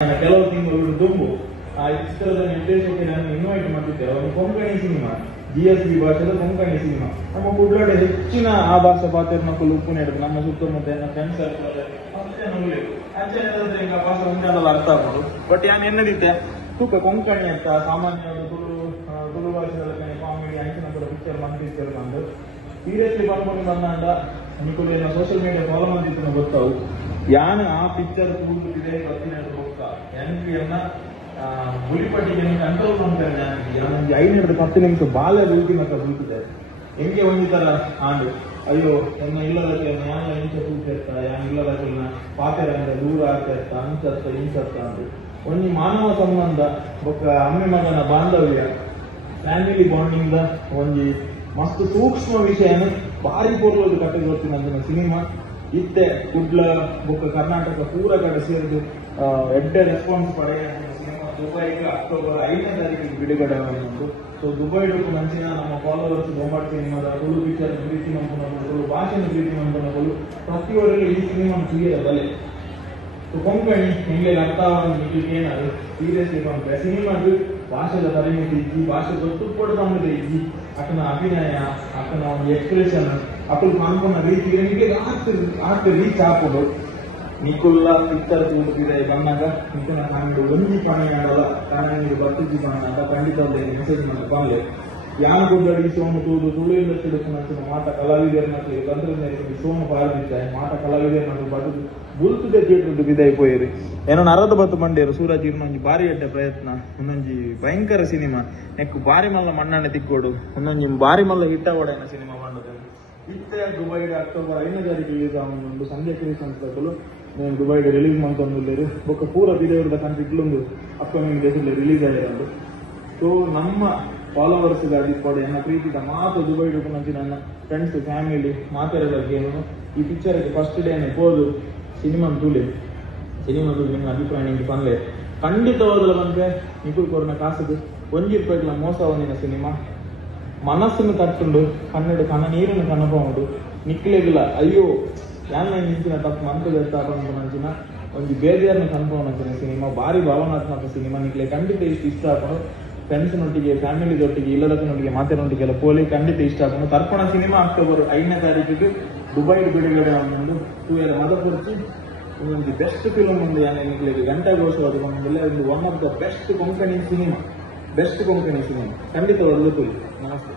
ಕೆಲವು ತಿಂಗಳು ದುಂಬು ಆ ಚಿತ್ರದ ನಿರ್ದೇಶಕರಿಗೆ ನಾನು ಇನ್ವೈಟ್ ಮಾಡ್ತಿದ್ದೆ. ಅವರು ಕೊಂಕಣಿ ಸಿನಿಮಾ, GSB ಭಾಷೆದ ಕೊಂಕಣಿ ಸಿನಿಮಾ. ನಮ್ಮ ಕುಡ್ಲಾಡೆ ಹೆಚ್ಚಿನ ಆ ಭಾಷೆ ಪಾತ್ರ ಮಕ್ಕಳು ಉಪ್ಪು ನೀಡುದು. ನಮ್ಮ ಸುತ್ತಮುತ್ತ ಫ್ರೆಂಡ್ಸ್ ಸರ್ಕಲ್ ಅಂಚೆ ಭಾಷೆ ಉಂಟಾಡಲ್ಲ ಅರ್ಥ ಆಗೋದು. ಬಟ್ ಯಾನ್ ಎನ್ನದಿದ್ದೆ ತೂಕ ಕೊಂಕಣಿ ಅಂತ ಸಾಮಾನ್ಯ ತುಳು ಭಾಷೆದಲ್ಲಿ ಕಾಮಿಡಿ ಅಂಚಿನ ಕೂಡ ಪಿಕ್ಚರ್ ಮಂದಿರ್ತಾರೆ ಬಂದು ಸೀರಿಯಸ್ಲಿ ಬರ್ಕೊಂಡು ಬಂದಾಂಡ ನಿಕುಲು ಏನೋ ಸೋಷಿಯಲ್ ಮೀಡಿಯಾ ಫಾಲೋ ಮಾಡ್ತಿತ್ತು ಗೊತ್ತಾವು. ಯಾನ್ ಆ ಪಿಕ್ಚರ್ ಕೂಡಿದೆ ಗೊತ್ತಿನ ಗೊತ್ತ ಎನ್ಪಿಯನ್ನ ಗುಲಿಪಟ್ಟಿಗೆ ಕಂಟ್ರೋಲ್ ಮಾಡ್ತಾರೆ. ನನಗೆ 5-10 ನಿಮಿಷ ಬಾಲ್ಯ ಬೂಟಿ ಮಕ್ಕ ಬೀಳ್ತಿದೆ ಹೆಂಗೆ ಒಂದಿತರ ಆಂಡು ಅಯ್ಯೋ ಎನ್ನ ಇಲ್ಲದಕ್ಕೆ ಯಾನ ಇಂಚ ಕೂತಿರ್ತ ಯಾನ್ ಇಲ್ಲದಕ್ಕೆ ಪಾತ್ರ ಅಂದ್ರೆ ದೂರ ಆಗ್ತಾ ಇರ್ತ ಅಂಚತ್ತ ಇಂಚತ್ತ ಅಂತ ಒಂದು ಮಾನವ ಸಂಬಂಧ ಒಕ್ಕ ಅಮ್ಮೆ ಮಗನ ಬಾಂಧವ್ಯ ಫ್ಯಾಮಿಲಿ ಬಾಂಡಿಂಗ್ ಒಂದು ಮಸ್ತ್ ಸೂಕ್ಷ್ಮ ವಿಷಯನ ಭಾರಿ ಪೂರ್ವದ ಕತೆ ಗೊತ್ತಿನ ಸಿನಿಮಾ ಇತ್ತೆ ಕುಡ್ಲ ಬೊಕ್ಕ ಕರ್ನಾಟಕ ಪೂರ ಕಡೆ ಸೇರಿದು ಎಡ್ಡ ರೆಸ್ಪಾನ್ಸ್ ಪಡೆಯ ಸಿನಿಮಾ ದುಬೈಗೆ ಅಕ್ಟೋಬರ್ 5ನೇ ತಾರೀಕಿಗೆ ಬಿಡುಗಡೆ ಆಗುವುದು. ಸೊ ದುಬೈಡಕ್ಕೂ ಮಂಚಿನ ನಮ್ಮ ಫಾಲೋವರ್ಸ್ ಬೊಂಬಾಟ್ ಸಿನಿಮಾದ ತುಳು ಪಿಕ್ಚರ್ ಪ್ರೀತಿ ಮಂಪನಗಳು ತುಳು ಭಾಷೆನ ಪ್ರೀತಿ ಮಂಪನಗಳು ಪ್ರತಿಯೊಬ್ಬರಲ್ಲಿ ಈ ಸಿನಿಮಾ ಕ್ಲಿಯರ್ ಬಲೆ. ಕೊಂಕಣಿ ಹೆಂಗೆ ಅರ್ಥ ಆಗೋದು ಏನಾದ್ರು ಸೀರಿಯಸ್ಲಿ ಕೊಂಡ್ರೆ ಸಿನಿಮಾದು ಭಾಷೆದ ಪರಿಮಿತಿ ಇಜ್ಜಿ ಭಾಷೆ ಗೊತ್ತು ಕೊಡ್ತಾಂದ್ರೆ ಇಜ್ಜಿ ಅಕ್ಕನ ಅಭಿನಯ ಅಕ್ಕನ ಒಂದು ಎಕ್ಸ್ಪ್ರೆಷನ್ ಅಕ್ಕಳು ಕಾಣ್ಕೊಂಡ ರೀತಿ ಆಟ ರೀಚ್ ಹಾಕೋದು ನಿಕುಲ್ಲ ಪಿಕ್ಚರ್ ಕೂಡುತ್ತಿದೆ ಬಂದಾಗ ನಿಖಿನ ಕಂಡು ಒಂಜಿ ಪಣಿ ಆಡಲ್ಲ ಕಾರಣ ನೀವು ಬರ್ತಿದ್ದಿ ಬಂದಾಗ ಖಂಡಿತ ಮೆಸೇಜ್ ಮಾಡಿ ಬಂದೆ ಯಾನ್ ಗುಡ್ಡಡಿ ಸೋನು ತೂದು ತುಳು ಇಂಡಸ್ಟ್ರಿ ಮಾಟ ಕಲಾವಿದರ್ನಕ್ಕೆ ತಂತ್ರಜ್ಞಾನ ಸೋನು ಪಾರ್ದಿದ್ದೆ ಮಾಟ ಕಲಾವಿದರ್ನಕ್ಕೆ ಬದುಕು ಬುಲ್ತುದೆ ಥಿಯೇಟರ್ ಬಿದಾಯಿ ಪೋಯಿರಿ ಏನೋ ಅರದ ಬತ್ತು ಮಂಡ್ಯರು ಸೂರಜ್ ಇನ್ನೊಂದು ಭಾರಿ ಎಡ್ಡೆ ಪ್ರಯತ್ನ ಒಂದೊಂಜಿ ಭಯಂಕರ ಸಿನಿಮಾ ನೆಕ್ಕು ಬಾರಿ ಮಲ್ಲ ಮಣ್ಣಣ್ಣೆ ತಿಕ್ಕೋಡು ಒಂದೊಂಜಿ ಬಾರಿ ಮಲ್ಲ ಹಿಟ್ಟ ಓಡೇನ ಸಿನಿಮಾ ಮಾಡೋದು ಇತ್ತೆ ದುಬೈಗೆ ಅಕ್ಟೋಬರ್ 5ನೇ ತಾರೀಕು ರಿಲೀಸ್ ಆಗೋದು ಸಂಜೆ ಕ್ರಿಸ್ಮಸ್ಗಳು నేను దుబాయ్లో రిలీజ్ ಮಾಡ್ಕೊಂಡ್ರು ఒక పూర బిలేవರದ కంట్రీలో అప్కమింగ్ డేస్లో రిలీజ్ అయ్యారు. సో ನಮ್ಮ ಫಾಲೋವರ್ಸ್ ಗಾಗಿ ಕೊಡೆ ನನ್ನ ಪ್ರೀತಿದ ಮಾತು ದುಬೈಡು నుంచి ನನ್ನ ಫ್ರೆಂಡ್ಸ್ ಫ್ಯಾಮಿಲಿ ಮಾತಾಡೋದಕ್ಕೆ ಈ ಪಿಕ್ಚರ್ಗೆ ಫಸ್ಟ್ ಡೇನೆ ಹೋದು ಸಿನಿಮಾ ತುಳಿ ನಿಮ್ಮ ಅಭಿಪ್ರಾಯ ನಿಮ್ಗೆ ಬಂದ್ರೆ ಖಂಡಿತವಾದಲ್ಲ ಬಂದ್ರೆ ನಿಕುಲ್ ಕೊರನ ಕಾಸದು ₹1 ಮೋಸ ಒಂದಿನ ಸಿನಿಮಾ ಮನಸ್ಸನ್ನು ಕಟ್ಕೊಂಡು ಕನ್ನಡ ನೀರನ್ನು ಕನಪುಂಡು ನಿಕ್ಲೆಗಿಲ್ಲ ಅಯ್ಯೋ ಯಾನ್ ನಿಂಚಿನ ತಪ್ಪು ಮಂತ್ರದ ಮಂಚಿನ ಒಂದು ಬೇಜಾರನ್ನ ಕನ್ಪೋಣ ಸಿನಿಮಾ ಭಾರಿ ಭಾವನಾತ್ಮಕ ಸಿನಿಮಾ ನಿಕ್ಲೆ ಖಂಡಿತ ಇಷ್ಟ ಹಾಕೊಂಡು ಫ್ರೆಂಡ್ಸ್ನೊಟ್ಟಿಗೆ ಫ್ಯಾಮಿಲಿದೊಟ್ಟಿಗೆ ಇಲ್ಲದಕ್ಕಿನೊಟ್ಟಿಗೆ ಮಾತಿನೊಟ್ಟಿಗೆಲ್ಲ ಪೋಲಿ ಖಂಡಿತ ಇಷ್ಟ ಹಾಕೊಂಡು ತರ್ಪಣ ಸಿನಿಮಾ ಅಕ್ಟೋಬರ್ 5ನೇ ತಾರೀಕಿಗೆ ದುಬೈ ಬಿಡುಗಡೆ ಒಂದು 2 year ಮದಪುರ್ಚಿ ಒಂದು ಬೆಸ್ಟ್ ಫಿಲ್ಮ್ ಒಂದು ಯಾನ ನಿಕ್ಲೆಗೆ ಗಂಟೆಗೋಸ್ಕರ ಒಂದು one of the best Konkani cinema ಖಂಡಿತ ಒದಗುತ್ತದೆ. ನಮಸ್ತೆ.